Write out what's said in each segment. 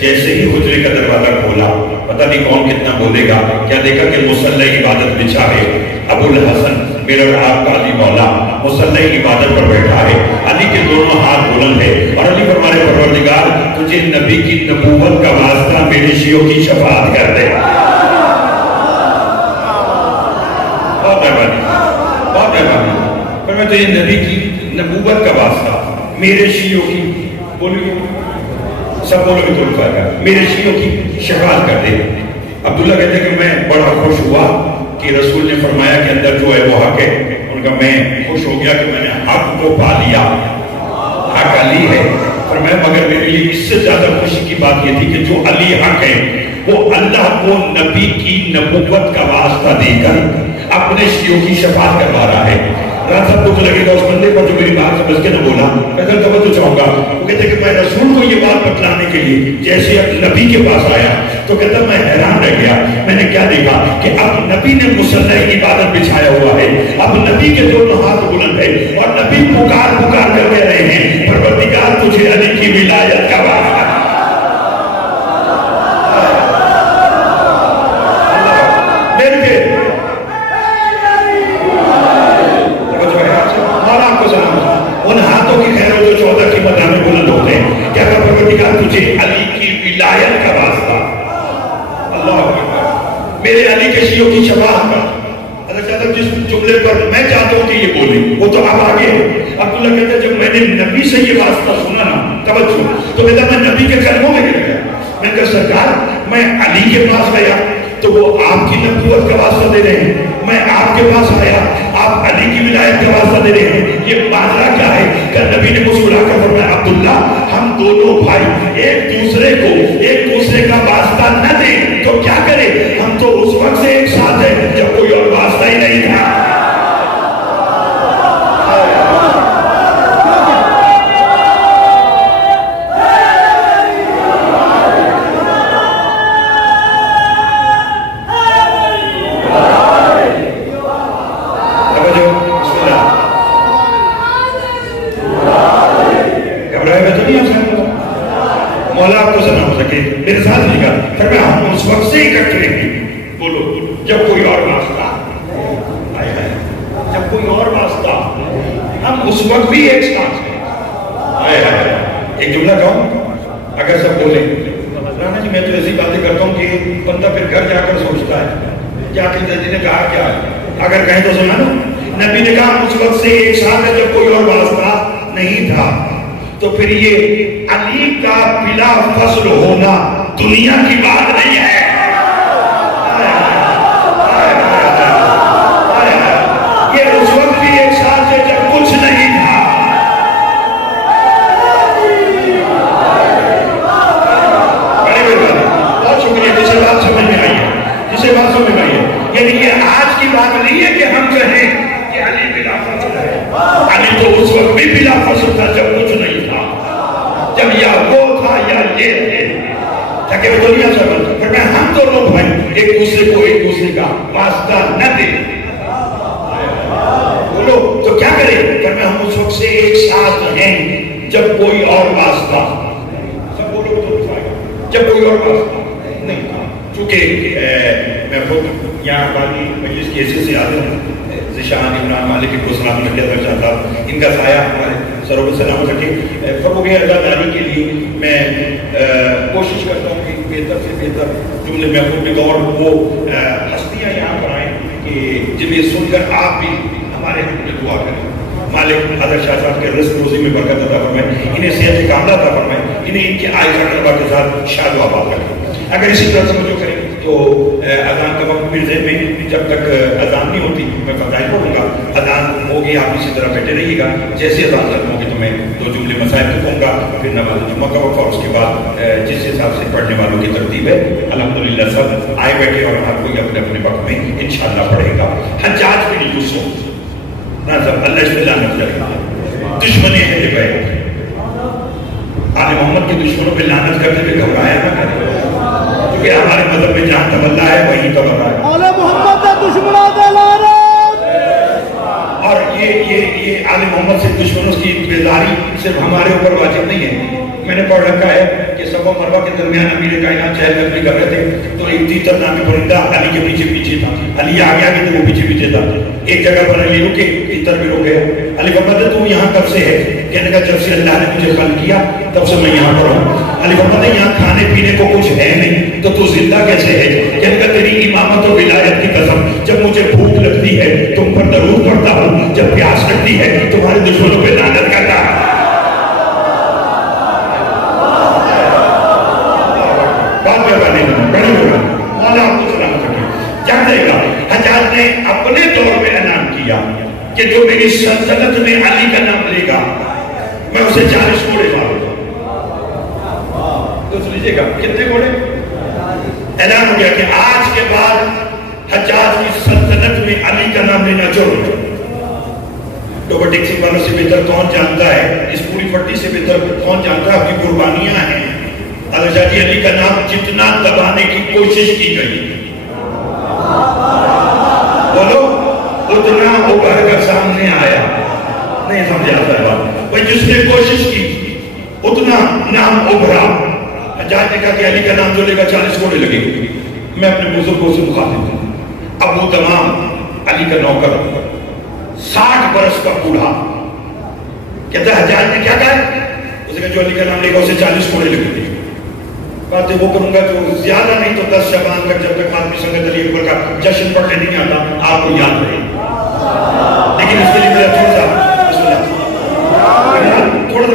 جیسے ہی حجرے کا دروازہ کھولا پتہ نہیں کون کتنا بولے گا. کیا دیکھا کہ مصلی عبادت بچھا ہے, ابو الحسن میرا اور آپ کا علی مولا مصلی عبادت پر بیٹھا ہے, علی کے دونوں ہاتھ بلند ہے, اور علی فرمانے پروردگار تجھے نبی کی نبوت کا واسطہ میرے شیعوں کی شفاعت کر دے. بہت مہربانی, بہت مہربانی. پر میں تو یہ نبی کی نبوت کا واسطہ میرے شیعوں کی, بولیے سب بولو گے تو لکھا گا, میرے شیعوں کی شفاعت کر دے. عبداللہ کہتے ہیں کہ میں بڑا خوش ہوا کہ رسول نے فرمایا کہ اندر جو ہے وہ حق ہے. ان کا میں خوش ہو گیا کہ میں نے حق کو پا لیا, حق علی ہے. فرمایا مگر میرے لیے اس سے زیادہ خوشی کی بات یہ تھی کہ جو علی حق ہے وہ اللہ کو نبی کی نبوت کا واسطہ دے کر اپنے شیعوں کی شفاعت کروا رہا ہے. رات سب کو لگے گا اس بندے پر جو میری بات سمجھ کے نہ بولا, میں تو توجہ چاہوں گا. وہ کہتے کہ میں رسول کو یہ بات بتلانے کے لیے جیسے اب نبی کے پاس آیا تو کہتا میں حیران رہ گیا. میں نے کیا دیکھا کہ اب نبی نے مصلی عبادت بچھایا ہوا ہے, اب نبی کے دونوں ہاتھ بلند ہے, اور نبی پکار پکار کر کہہ رہے ہیں پروردگار تجھے علی کی ولایت کا واسطہ. ان ہاتھوں کی خیر جو 14 کی مدہ میں بلند ہوتے ہیں, کیا کہ پروردگار تجھے علی کی ولایت کا واسطہ, اللہ اکبر, میرے علی کے شیعوں کی شفاعت کا. حضرت چاہتا جس جملے پر میں چاہتا ہوں کہ یہ بولے وہ تو اب آگے ہے. عبداللہ کہتا ہے جب میں نے نبی سے یہ واسطہ سنا نا توجہ, تو کہتا میں نبی کے قدموں میں گر گیا. میں کہا سرکار میں علی کے پاس گیا تو وہ آپ کی نبوت کا واسطہ دے رہے ہیں, میں آپ کے پاس آیا آپ علی کی ولایت کا واسطہ دے رہے ہیں. یہ ماجرا کیا ہے؟ کہ نبی نے مسکرا کر فرمایا عبداللہ ہم دونوں بھائی ایک دوسرے کا واسطہ نہ دیں تو کیا کرے, ہم تو اس وقت سے ایک ساتھ ہیں جب کوئی اور واسطہ ہی نہیں تھا. میرے ساتھ لکھا کہ ہم اس وقت سے اکٹھے رہیں گے, بولو جب کوئی اور واسطہ آیا, جب کوئی اور واسطہ, ہم اس وقت بھی ایک ساتھ ہیں. ایک جملہ کہوں, اگر سب بولے رانا جی میں تو ایسی باتیں کرتا ہوں کہ بندہ پھر گھر جا کر سوچتا ہے کیا کہ جی نے کہا کیا ہے, اگر کہیں تو سنا نا نبی نے کہا اس وقت سے ایک ساتھ ہے جب کوئی اور واسطہ نہیں تھا. تو پھر یہ علی کا بلا فصل ہونا دنیا کی بات نہیں ہے. یہ اس وقت بھی ایک ساتھ ہے جب کچھ نہیں تھا. بڑی بہت شکریہ جسے بات سمجھ میں آئی ہے, جسے بات سمجھ میں آئی ہے. یعنی یہ آج کی بات نہیں ہے کہ ہم کہیں کہ علی بلا فصل ہے. علی تو اس وقت بھی بلا فصل تھا جب کچھ نہیں تھا, جب یا وہ تھا یا یہ تھے, تاکہ وہ دنیا سے بنتا. پھر میں ہم دونوں بھائی ایک دوسرے کو ایک دوسرے کا واسطہ نہ دیں, بولو تو کیا کریں. پھر میں ہم اس وقت سے ایک ساتھ ہیں جب کوئی اور واسطہ, سب بولو تو جب کوئی اور واسطہ نہیں تھا. چونکہ میں خود یہاں والی مجلس کی حیثیت سے آتا ہوں, ذیشان عمران مالک کو سلام علیہ چاہتا ہوں, ان کا سایہ ہمارے سروں پر سلامت رکھے. فروغ عزاداری کے لیے میں کوشش کرتا ہوں کہ بہتر سے بہتر جملے محفوظ بطور وہ ہستیاں یہاں پر آئیں کہ جنہیں سن کر آپ بھی ہمارے حق میں دعا کریں. مالک حضرت شاہ صاحب کے رزق روزی میں برکت عطا فرمائے, انہیں صحت کاملہ عطا فرمائے, انہیں ان کے عائشہ طلبہ کے ساتھ شاد و آباد کریں. اگر اسی طرح سے مجھے کریں تو اذان کا وقت میرے ذہن میں جب تک اذان نہیں ہوتی میں فضائل پڑھوں گا. اذان ہوگی آپ اسی طرح بیٹھے رہیے گا, جیسے اذان ختم ہوگی تو میں 2 جملے مسائل کو کہوں گا, پھر نماز جمعہ کا وقت, اور اس کے بعد جس حساب سے پڑھنے والوں کی ترتیب ہے الحمدللہ سب آئے بیٹھے اور ہر کوئی اپنے اپنے وقت میں انشاءاللہ پڑھے گا. حجاج بن یوسف نہ سب اللہ سے لعنت کرے, دشمن ہے یہ بیٹھے آل محمد کے دشمنوں پہ لعنت کرتے ہوئے گھبرایا نہ کرے, کیونکہ ہمارے مذہب میں جہاں تولہ ہے وہیں تولہ ہے. آل محمد کا دشمنوں پہ لعنت. اور یہ آل محمد سے دشمنوں کی بیزاری صرف ہمارے اوپر واجب نہیں ہے. میں نے پڑھ رکھا ہے کہ صفا و مروہ کے درمیان امیر کائنات چہل قدمی کر رہے تھے تو ایک تیتر نامی پرندہ علی کے پیچھے پیچھے تھا، علی آگے آگے تو وہ پیچھے پیچھے تھا. ایک جگہ پر علی رکے، تیتر بھی رک گیا. علی فرماتے تو یہاں کب سے ہے؟ کہنے کا جب سے اللہ نے مجھے خلق کیا تب سے میں یہاں پر ہوں. علی فرماتے یہاں کھانے پینے کو کچھ ہے نہیں تو زندہ کیسے ہے؟ کہنے کا تیری امامت و ولایت کی قسم، جب مجھے بھوک لگتی ہے تم پر درود پڑھتا ہوں، جب پیاس لگتی ہے تمہارے دشمنوں پہ لعنت کرتا ہوں. حجاج نے اپنے دور میں اعلان کیا کہ جو میری سلطنت میں علی کا نام لے گا میں اسے 40 گھوڑے ماروں گا. تو لیجیے گا کتنے گھوڑے؟ اعلان ہو گیا کہ آج کے بعد حجاج کی سلطنت میں علی کا نام لینا چھوڑو. ڈوبر ٹیکسی والوں سے بہتر کون جانتا ہے، اس پوری پٹی سے بہتر کون جانتا ہے، آپ کی قربانیاں ہیں. حضرت علی کا نام جتنا دبانے کی کوشش کی گئی بولو اتنا ابھر کر سامنے آیا. نہیں سمجھا بات، جس نے کوشش کی اتنا نام ابھرا. حجاج نے کہا کہ علی کا نام جو لے گا 40 گھوڑے لگے. میں اپنے بزرگوں سے مخاطب ہوں. ابو تمام علی کا نوکر 60 برس کا بوڑھا کہتا ہے حجاج نے کیا کہا؟ اسے کہا جو علی کا نام لے گا اسے 40 گھوڑے لگے. باتیں وہ کروں گا جو زیادہ نہیں تو 10 شعبان تک جب تک آدمی سنگت علی اکبر کا جشن پڑھنے نہیں آتا آپ کو یاد رہے. لیکن اس کے لیے میرا تھوڑا سا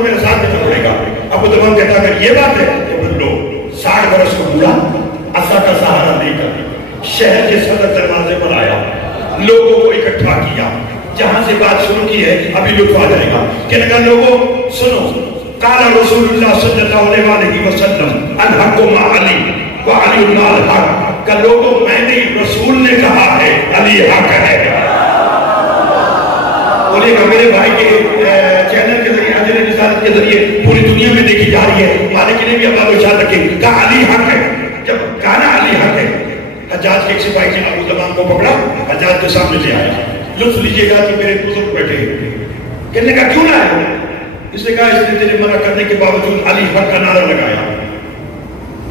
میرے ساتھ میں پڑے گا. ابو تمام کہتا اگر یہ بات ہے تو پھر لو 60 برس کو بوڑھا عصا کا سہارا لے کر شہر کے صدر دروازے پر آیا، لوگوں کو اکٹھا کیا. جہاں سے بات شروع کی ہے ابھی لطف آ جائے گا. کہنے کا لوگوں سنو، قال رسول اللہ صلی اللہ علیہ وسلم الحق مع علی وعلی مع الحق. کہ لوگوں میں نے رسول نے کہا ہے علی حق ہے. بولے گا میرے بھائی کے چینل کے ذریعے اجر رسالت کے ذریعے پوری دنیا میں دیکھی جا رہی ہے. مالک نے بھی ابا کو شاد رکھے کہا علی حق ہے. جب کہا علی حق ہے، حجاج کے ایک سپاہی نے ابو تمام کو پکڑا، حجاج کے سامنے لے آیا. لطف لیجیے گا کہ میرے بزرگ بیٹھے. کہنے کا کیوں لائے؟ اس نے کہا اس نے تیرے منع کرنے کے باوجود علی حق کا نعرہ لگایا.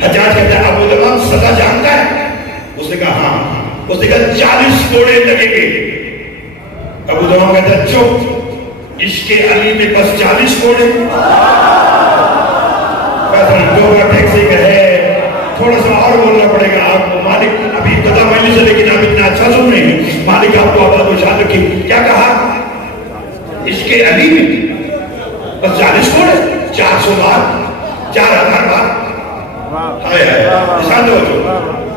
حجاج کہتا ہے ابو تمام سزا جانتا ہے؟ اس نے کہا ہاں. اس نے کہا 40 گھوڑے لگیں گے. ابو تمام کہتا ہے چپ، عشق علی میں بس 40 گھوڑے. جو ٹیکسی کا ہے تھوڑا سا اور بولنا پڑے گا آپ کو. مالک ابھی ابتدا میں سے لیکن آپ اتنا اچھا سن رہے ہیں. مالک آپ کو آباد و شاد رکھی. کیا کہا؟ عشق علی میں بس 40 گھوڑے، 400 بار، 4000 بار. ہائے ہائے نشان توجہ،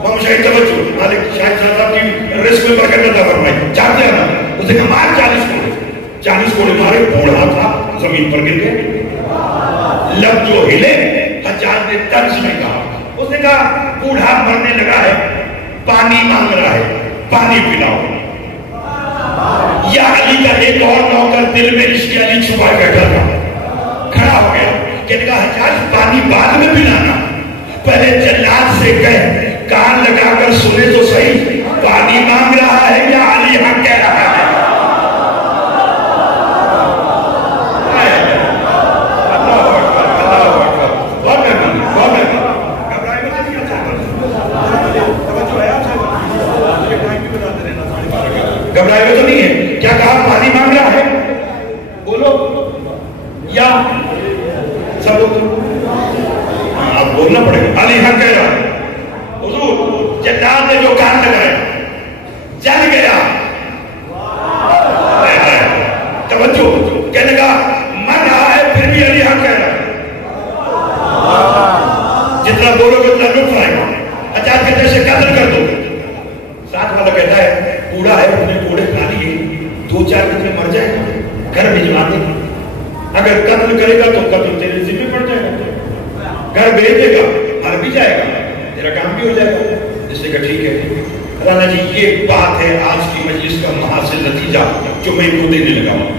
مشاہد توجہ. مالک شاہد صاحب کی رزق میں برکت عطا فرمائے. چاہتے ہیں نا اس نے کہا مار 40 گھوڑے. 40 گھوڑے مارے، بوڑھا تھا زمین پر گر گئے. لب جو ہلے حجاج نے طرز میں کہا. اس نے کہا بوڑھا مرنے لگا ہے، پانی مانگ رہا ہے، پانی پلاؤ. یا علی کا ایک اور نوکر دل میں عشق علی چھپا بیٹھا تھا، کھڑا ہو گیا. کہنے کا حجاج پانی بعد میں پلانا، پہلے جلاد سے کہہ کان لگا کر سنے تو صحیح پانی مانگ رہا ہے یا علی حق کہہ رہا ہے. گھبرائے ہوئے تو نہیں ہے. کیا کہا؟ پانی مانگ رہا ہے. بولو یا سب آپ بولنا پڑے گا. علی حق کہہ رہا ہے. حضور جلاد نے جو کان لگایا جل گیا. توجہ، کہنے کا مر رہا ہے پھر بھی علی حق کہہ رہا ہے. جتنا بولو گے اتنا لطف آئے گا. حجاج کہتے سے قتل کر دو. ساتھ والا کہتا ہے بوڑھا ہے، اپنے گھوڑے کھا لیے، 2-4 دن میں مر جائے گا، گھر بھجوا دے. اگر قتل کرے گا تو قتل تیرے ذمہ پڑ جائے گا، گھر بھیج دے گا، مر بھی جائے گا، تیرا کام بھی ہو جائے گا. اس نے کہا ٹھیک ہے. رانا جی یہ بات ہے آج کی مجلس کا محاصل نتیجہ جو میں کو دینے لگا ہوں.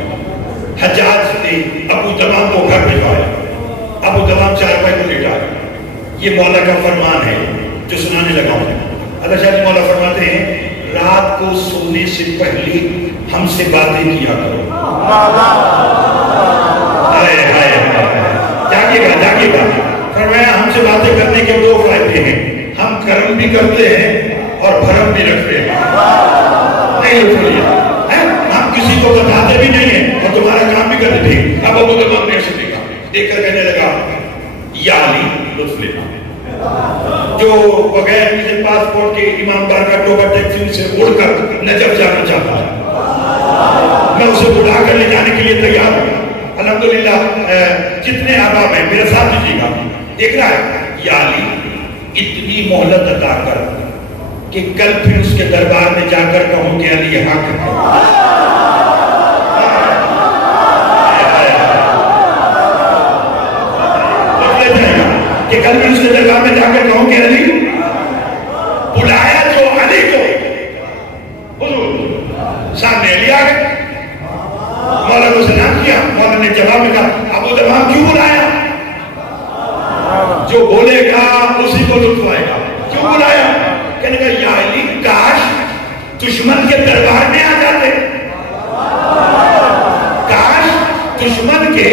حجاج نے ابو تمام کو گھر بھجوایا. ابو تمام چارپائی کو لیٹا. یہ مولا کا فرمان ہے جو سنانے لگا ہوں. اللہ شاہ مولا فرماتے ہیں رات کو سونے سے پہلے ہم سے باتیں کیا کرو. جاگیے گا. فرمایا ہم سے باتیں کرنے کے 2 فائدے ہیں. ہم کرم بھی کرتے ہیں اور بھرم بھی رکھتے ہیں. نہیں اٹھ رہی ہے, ہم کسی کو بتاتے بھی نہیں ہیں اور تمہارا کام بھی کرتے تھے. اب ابو تمام نے ایسے دیکھا, دیکھ کر کہنے لگا یا علی لطف لینا, جو بغیر کسی پاسپورٹ کے امام بارگاہ ٹوبہ ٹیکسی سے اڑ کر نجف جانا چاہتا ہے, میں اسے بلا کر لے جانے کے لیے تیار ہوں. الحمدللہ جتنے احباب ہیں میرے ساتھ دیجیے گا, دیکھ رہا ہے یا علی اتنی مہلت عطا کر کہ کل پھر اس کے دربار میں جا کر کہوں کہ علی حق ہے. کہ کل پھر اس کے دربار میں جا کر کہوں کہ علی بلایا جو علی کو حضور سامنے علی آ گئے. مولا کو سلام کیا, مولا نے جواب میں کہا ابو تمام کیوں بلایا؟ جو بولے گا اسی کو لطف آئے گا. کیوں بلایا؟ کہنے کا یا علی کاش دشمن کے دربار میں آ جاتے, کاش دشمن کے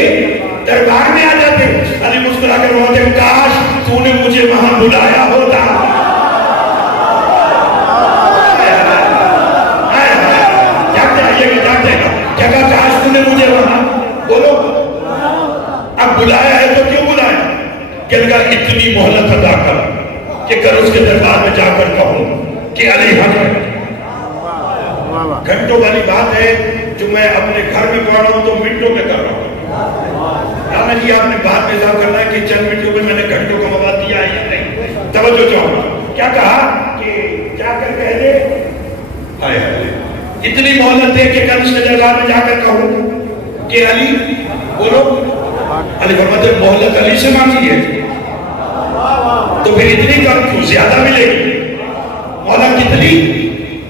دربار میں آ جاتے. علی مسکرا کر بولتے کاش تو نے مجھے وہاں بلایا ہوتا. کیا کہا کاش تو نے مجھے وہاں, بولو اب بلایا ہے تو کیوں بلایا؟ کہنے کا اتنی مہلت عطا کر کہ کل اس کے دربار میں جا کر کہوں کہ علی حق ہے. گھنٹوں والی بات ہے جو میں اپنے گھر میں پڑھ رہا ہوں تو منٹوں میں کر رہا ہوں. جی آپ نے بات میں اضافہ کرنا ہے کہ چند منٹوں میں نے گھنٹوں کا مواد دیا ہے یا نہیں. توجہ چاہوں گا, کیا کہا کہ جا کر کہہ دے اتنی مہلت ہے کہ کل اس کے دربار میں جا کر کہوں کہ علی, بولو علی فرماتے مہلت علی سے مانگی ہے تو پھر اتنی کم کیوں, زیادہ ملے گی. مولا کتنی؟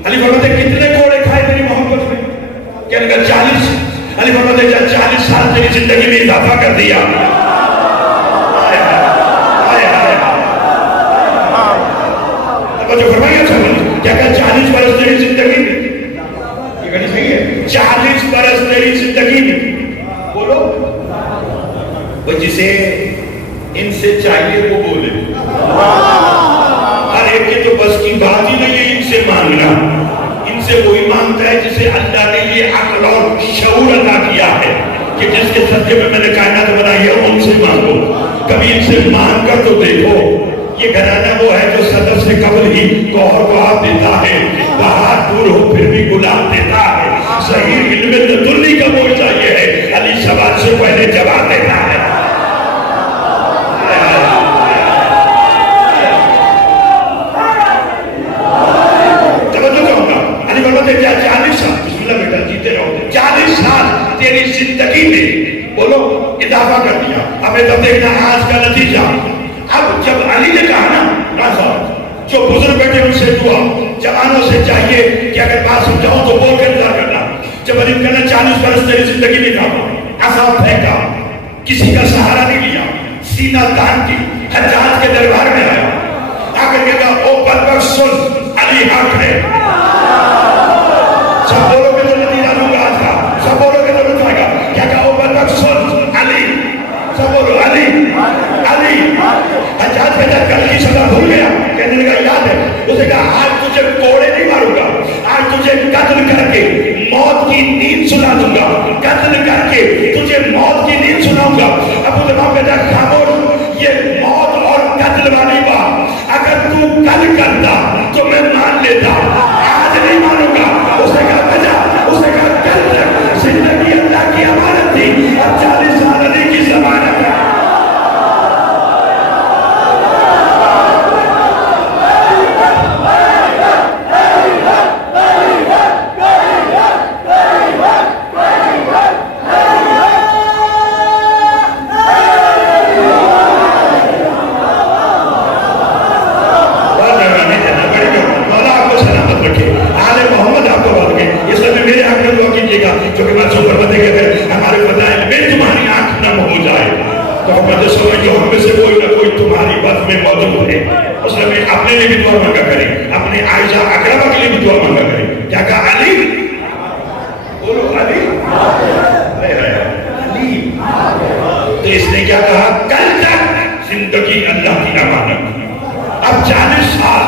علی فرماتے کتنے کوڑے کھائے تیری محبت میں؟ کہنے کا 40. علی فرماتے 40 سال تیری زندگی میں اضافہ کر دیا. جو فرمایا کیا کہ 40 برس تیری زندگی میں, یہ کہنی صحیح ہے, 40 برس تیری زندگی میں, بولو وہ جسے ان سے چاہیے وہ بولے. ہر ایک کے تو بس کی بات ہی نہیں ہے ان سے مانگنا. ان سے وہی مانگتا ہے جسے اللہ نے یہ عقل اور شعور عطا کیا ہے کہ جس کے صدقے میں نے کائنات بنائی ہے ان سے مانگو. کبھی ان سے مانگ کر تو دیکھو. یہ گھرانہ وہ ہے جو صدر سے قبل ہی گوہر کو آپ دیتا ہے, بہار دور ہو پھر بھی گلاب دیتا ہے. صحیح علم لدنی کا موجزہ یہ ہے, علی سوال سے پہلے جواب دیتا ہے. توجہ کروں گا, علی فرماتے کیا 40 سال, بسم اللہ بیٹا جیتے رہو, 40 سال تیری زندگی میں بولو اضافہ کر دیا. اب تب دیکھنا آج کا نتیجہ. اب جب علی نے کہا نا, جو بزرگ بیٹھے ان سے دعا, جوانوں سے چاہیے کہ اگر بات سمجھاؤں تو بول کے انتظار کرنا. جب علی کہنا 40 برس تیری زندگی میں تھا, عذاب پھینکا, کسی کا سہارا نہیں لیا, سینہ تان کی حجاج کے دربار میں آیا, آ کر کہا او بدبخت سن, علی حق ہے. سب بولو کہ تو نتیجہ دوں گا آج کا, سب بولو کہ تو نتیجہ گا. کیا کہا او بدبخت سن, علی. سب بولو علی, علی. حجاج کا جب کل کی سزا بھول گیا, کہنے لگا یاد ہے, اسے کہا آج تجھے کوڑے نہیں ماروں گا, آج تجھے قتل کر کے موت کی نیند سنا دوں گا, قتل کر کے تجھے موت کی نیند سناؤں گا. ابو تمام بیٹا خاموش, یہ موت اور قتل والی بات اگر تو کل کرتا تو میں مان لیتا, آج نہیں مانوں گا. اسے کہا بجا, اسے کہا کل تک زندگی اللہ کی امانت تھی اور 40 سال علی کی ضمانت ہے. کیونکہ میں سو فرماتے کہ اگر ہمارے فضائل میں تمہاری آنکھ نم ہو جائے تو ہم جو سمجھ جو ہم میں سے کوئی نہ کوئی تمہاری بات میں موجود ہے. اس میں اپنے لیے بھی دعا مانگا کریں, اپنے عائشہ اقربا کے لیے بھی دعا مانگا کریں. کیا کہا علی, بولو علی, علی. تو اس نے کیا کہا, کل تک زندگی اللہ کی امانت. اب 40 سال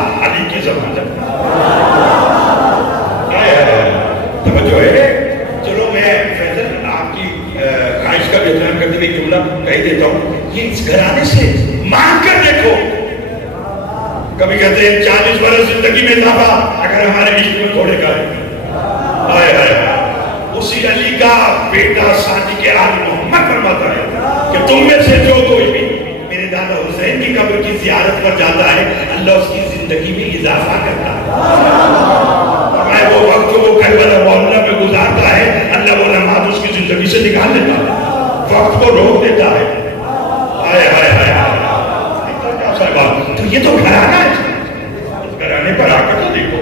کبھی کہتے ہیں 40 برس زندگی میں اضافہ اگر ہمارے عشق میں تھوڑے کا ہے. ہائے ہائے. اسی علی کا بیٹا صادق آل محمد فرماتا ہے کہ تم میں سے جو کوئی بھی میرے دادا حسین کی قبر کی زیارت پر جاتا ہے اللہ اس کی زندگی میں اضافہ کرتا ہے. وہ وقت وہ کربلا معاملہ میں گزارتا ہے اللہ وہ لمحات اس کی زندگی سے نکال دیتا ہے, وقت کو روک دیتا ہے. ہائے ہائے ہائے. تو یہ تو گھرانا ہے, گھرانے پر آ کر تو دیکھو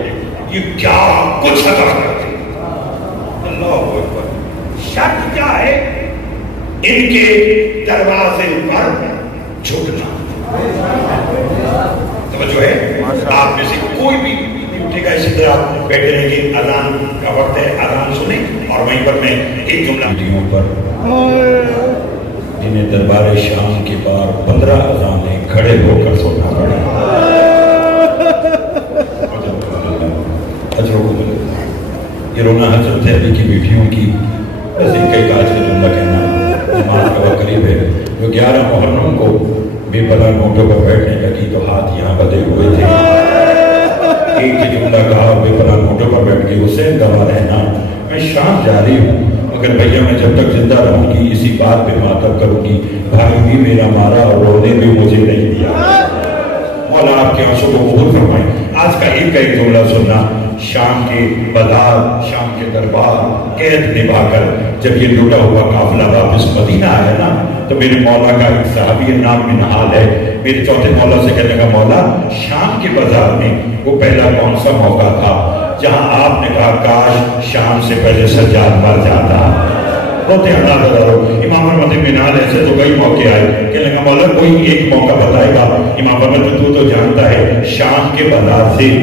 یہ کیا کچھ عطا کرتے. اللہ اکبر. شرط کیا ہے ان کے دروازے پر جھکنا. توجہ ہے, آپ میں سے کوئی بھی اٹھے گا اسی طرح بیٹھے رہیں گے. اذان کا وقت ہے, اذان سنیں اور وہیں پر میں ایک جملہ پر جنہیں دربار شام کے بعد 15 اذانیں کھڑے ہو کر سونا پڑا. یہ رونا حضرت علی کی بیٹیوں کی بس ان کا ایک آج کا جملہ کہنا ہے. نماز کا وقت قریب ہے. جو 11 محرم کو بے پناہ نوٹوں پر بیٹھنے لگی تو ہاتھ یہاں بدے ہوئے تھے. ایک ہی جملہ کہا بے پناہ نوٹوں پر بیٹھ کے حسین گواہ رہنا میں شام جاری ہوں مگر بھیا میں جب تک زندہ رہوں گی اسی بات پہ ماتم کروں گی. بھائی بھی میرا مارا اور رونے بھی مجھے نہیں دیا. مولا آپ کے آنسوں کو قبول فرمائیں. آج کا ایک جملہ سننا. شام کے بازار, شام کے دربار قید نبھا کر جب یہ لوٹا ہوا قافلہ واپس مدینہ آیا نا تو میرے مولا کا ایک صحابی نام منحال ہے, میرے چوتھے مولا سے کہنے کا مولا شام کے بازار میں وہ پہلا کون سا موقع تھا جہاں آپ نے کہا کاش شام سے پہلے سجاد مر جاتا. روتے اندازہ دارو. امام احمد منحال ایسے تو کئی موقع آئے, کہنے کا مولا کوئی ایک موقع بتائے گا. امام احمد تو جانتا ہے شام کے بازار سے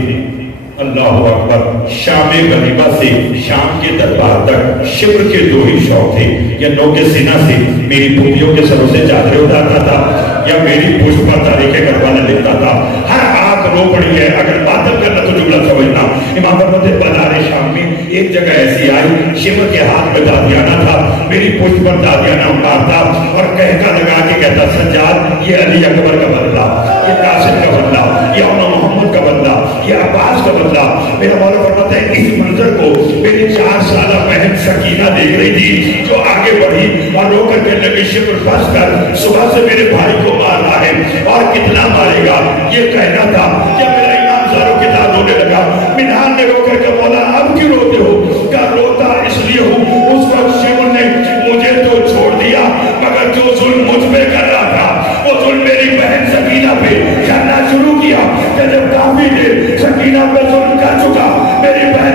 اللہ اکبر شام غریبہ سے شام کے دربار تک شبر کے 2 ہی شوق تھے. یا نو کے سینہ سے میری پھوپھیوں کے سروں سے چادریں اتارتا تھا یا میری پشت پر تاریخ کروانا لکھتا تھا. ہر آنکھ رو پڑی ہے, اگر باطل کرنا تو جملہ سمجھنا. امام احمد بازار شام میں ایک جگہ ایسی آئی شبر کے ہاتھ میں دادیانہ تھا, میری پشت پر دادیانہ مارتا اور کہتا لگا کے کہتا سجاد یہ علی اکبر کا بدلہ, یہ قاسم کا بدلہ, یہ عمر محمد کا بدلہ, یہ عباس کا بدلہ. میرا مولا فرماتا ہے اس منظر کو میری 4 سالہ بہن سکینہ دیکھ رہی تھی جو آگے بڑھی اور رو کر کہنے لگی شکر بس کر صبح سے میرے بھائی کو مار رہا ہے اور کتنا مارے گا یہ کہنا تھا. جب میرا امام زارو کتاب رونے لگا منحال نے رو کر کہ مولا اب کیوں روتے ہو؟ کہا روتا اس لیے ہوں اس وقت شیون نے مجھے تو چھوڑ دیا مگر جو ظلم مجھ پہ کر رہا تھا وہ ظلم میری بہن سکینہ پہ کرنا شروع کیا کہ جب کافی دیر سکینہ پہ ظلم کر چکا میری بہن